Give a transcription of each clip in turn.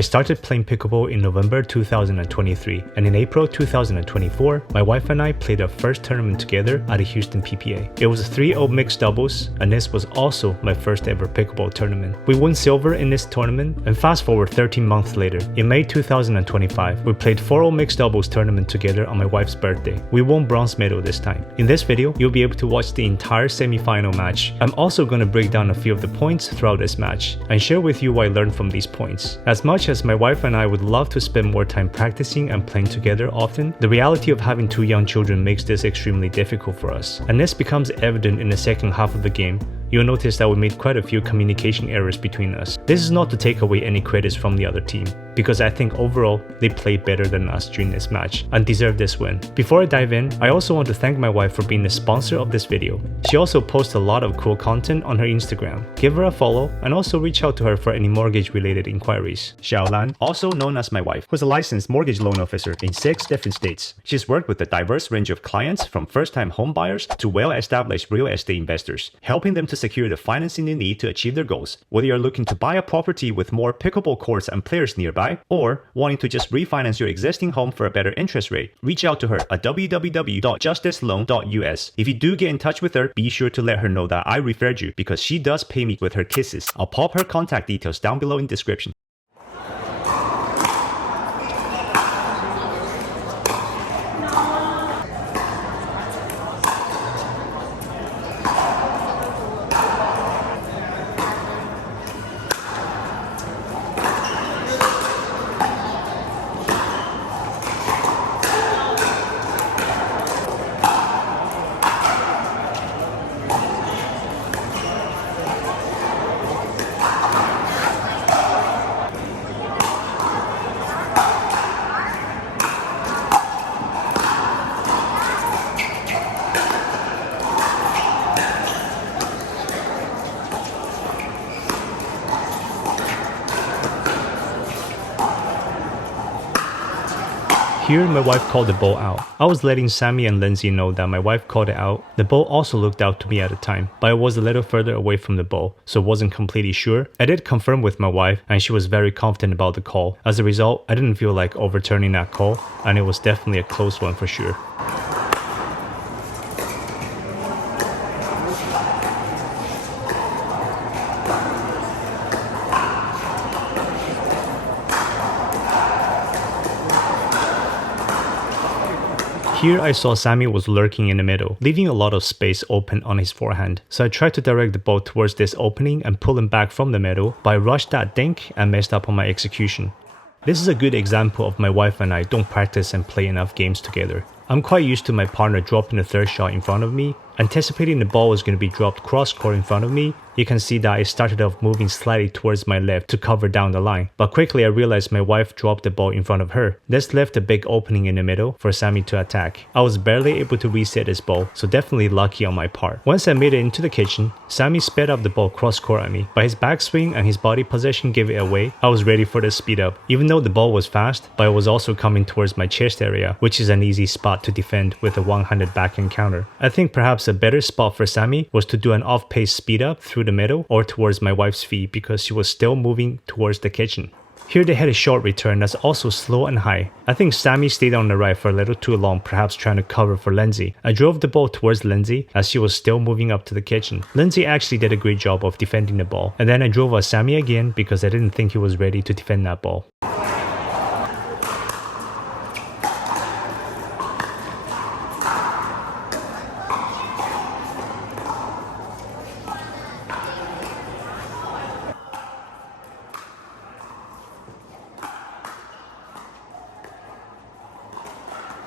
I started playing pickleball in November 2023, and in April 2024, my wife and I played our first tournament together at a Houston PPA. It was a 3-0 mixed doubles, and this was also my first ever pickleball tournament. We won silver in this tournament, and fast forward 13 months later, in May 2025, we played 4-0 mixed doubles tournament together on my wife's birthday. We won bronze medal this time. In this video, you'll be able to watch the entire semi-final match. I'm also going to break down a few of the points throughout this match, and share with you what I learned from these points. As much as my wife and I would love to spend more time practicing and playing together often, the reality of having 2 young children makes this extremely difficult for us. And this becomes evident in the second half of the game. You'll notice that we made quite a few communication errors between us. This is not to take away any credits from the other team, because I think overall they played better than us during this match and deserve this win. Before I dive in, I also want to thank my wife for being the sponsor of this video. She also posts a lot of cool content on her Instagram. Give her a follow and also reach out to her for any mortgage related inquiries. Xiaolan, also known as my wife, was a licensed mortgage loan officer in 6 different states. She's worked with a diverse range of clients from first-time home buyers to well-established real estate investors, helping them to secure the financing they need to achieve their goals. Whether you're looking to buy a property with more pickleball courts and players nearby, or wanting to just refinance your existing home for a better interest rate, reach out to her at www.justiceloan.us. If you do get in touch with her, be sure to let her know that I referred you, because she does pay me with her kisses. I'll pop her contact details down below in the description. Here, my wife called the ball out. I was letting Sammy and Lindsay know that my wife called it out. The ball also looked out to me at the time, but I was a little further away from the ball, so wasn't completely sure. I did confirm with my wife, and she was very confident about the call. As a result, I didn't feel like overturning that call, and it was definitely a close one for sure. Here I saw Sammy was lurking in the middle, leaving a lot of space open on his forehand. So I tried to direct the ball towards this opening and pull him back from the middle, but I rushed that dink and messed up on my execution. This is a good example of my wife and I don't practice and play enough games together. I'm quite used to my partner dropping the third shot in front of me. Anticipating the ball was going to be dropped cross-court in front of me, you can see that I started off moving slightly towards my left to cover down the line, but quickly I realized my wife dropped the ball in front of her. This left a big opening in the middle for Sammy to attack. I was barely able to reset this ball, so definitely lucky on my part. Once I made it into the kitchen, Sammy sped up the ball cross-court at me, but his backswing and his body position gave it away. I was ready for the speed up, even though the ball was fast, but it was also coming towards my chest area, which is an easy spot to defend with a one-handed backhand counter. I think perhaps a better spot for Sammy was to do an off-pace speed up through the middle or towards my wife's feet, because she was still moving towards the kitchen. Here they had a short return that's also slow and high. I think Sammy stayed on the right for a little too long, perhaps trying to cover for Lindsay. I drove the ball towards Lindsay as she was still moving up to the kitchen. Lindsay actually did a great job of defending the ball, and then I drove at Sammy again because I didn't think he was ready to defend that ball.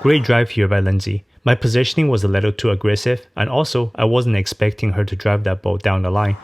Great drive here by Lindsay. My positioning was a little too aggressive, and also I wasn't expecting her to drive that ball down the line.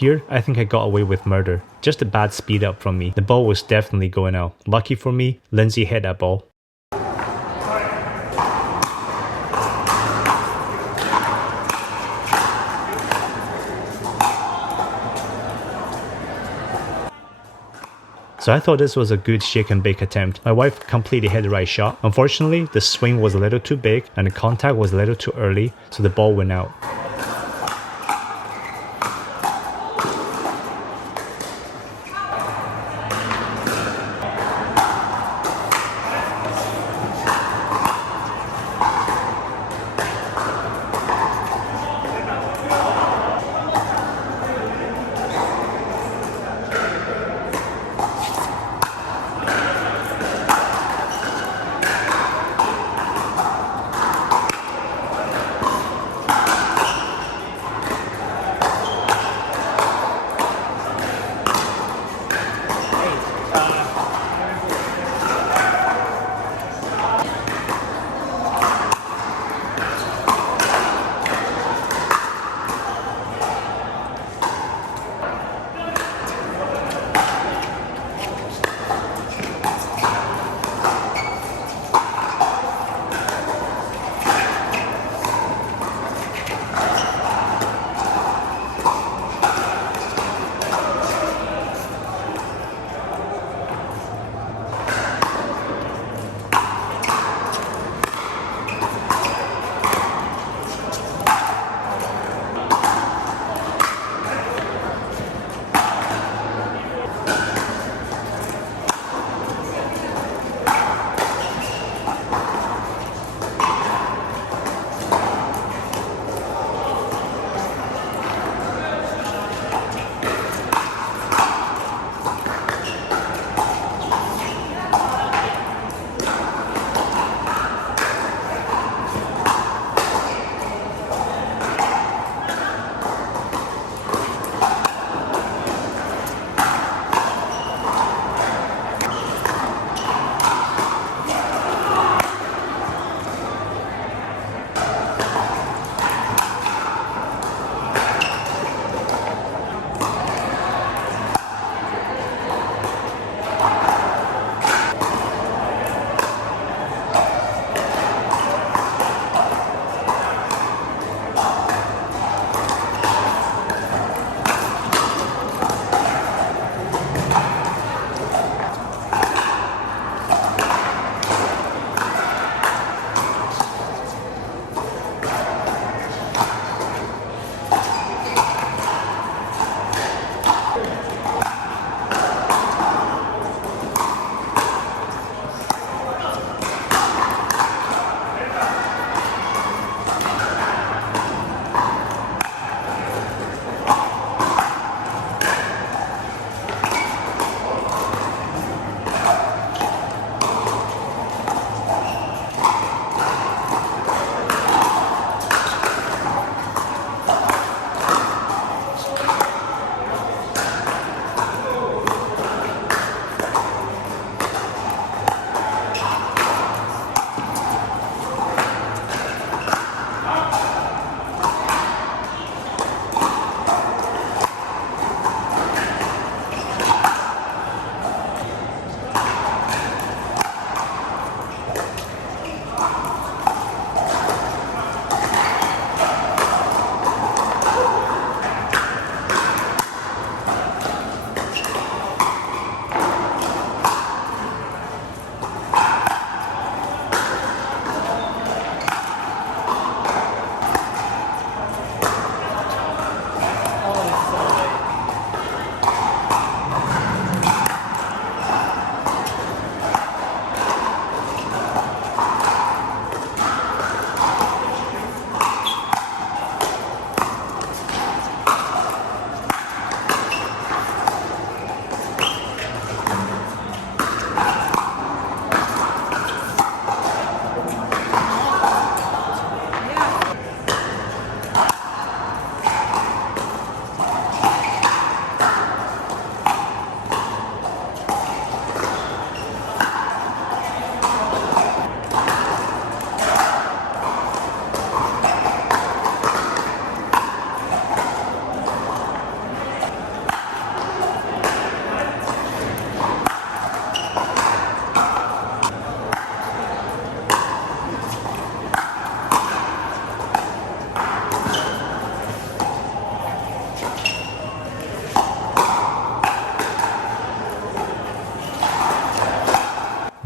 Here, I think I got away with murder. Just a bad speed up from me. The ball was definitely going out. Lucky for me, Lindsay hit that ball. So I thought this was a good shake and bake attempt. My wife completely hit the right shot. Unfortunately, the swing was a little too big and the contact was a little too early, so the ball went out.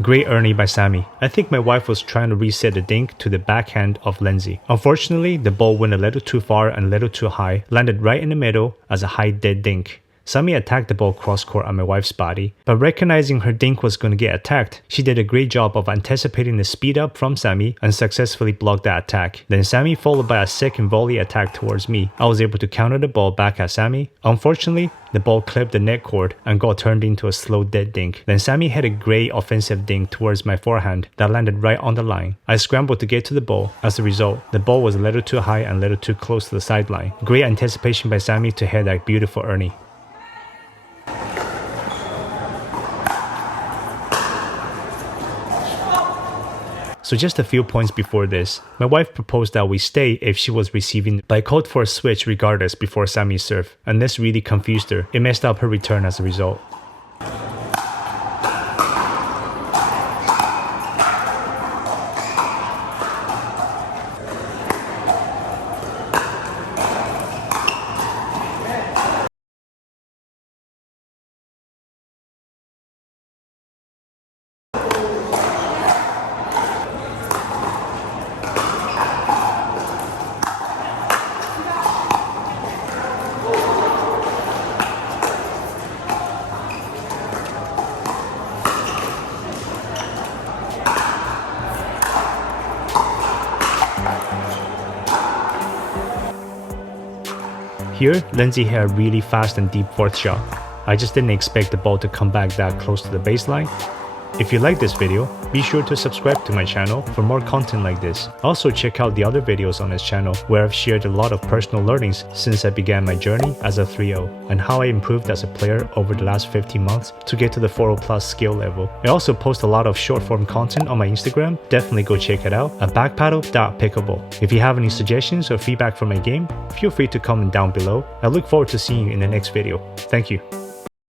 Great Ernie by Sammy. I think my wife was trying to reset the dink to the backhand of Lindsay. Unfortunately, the ball went a little too far and a little too high, landed right in the middle as a high dead dink. Sammy attacked the ball cross-court on my wife's body, but recognizing her dink was going to get attacked, she did a great job of anticipating the speed up from Sammy and successfully blocked that attack. Then Sammy followed by a second volley attack towards me. I was able to counter the ball back at Sammy. Unfortunately, the ball clipped the net cord and got turned into a slow dead dink. Then Sammy hit a great offensive dink towards my forehand that landed right on the line. I scrambled to get to the ball. As a result, the ball was a little too high and a little too close to the sideline. Great anticipation by Sammy to hit that beautiful Ernie. So just a few points before this, my wife proposed that we stay if she was receiving, but I called for a switch regardless before Sammy's serve, and this really confused her. It messed up her return as a result. Here, Lindsay hit a really fast and deep fourth shot. I just didn't expect the ball to come back that close to the baseline. If you like this video, be sure to subscribe to my channel for more content like this. Also check out the other videos on this channel where I've shared a lot of personal learnings since I began my journey as a 3-0 and how I improved as a player over the last 15 months to get to the 4-0 plus skill level. I also post a lot of short form content on my Instagram, definitely go check it out at backpaddle.pickleball. If you have any suggestions or feedback for my game, feel free to comment down below. I look forward to seeing you in the next video. Thank you.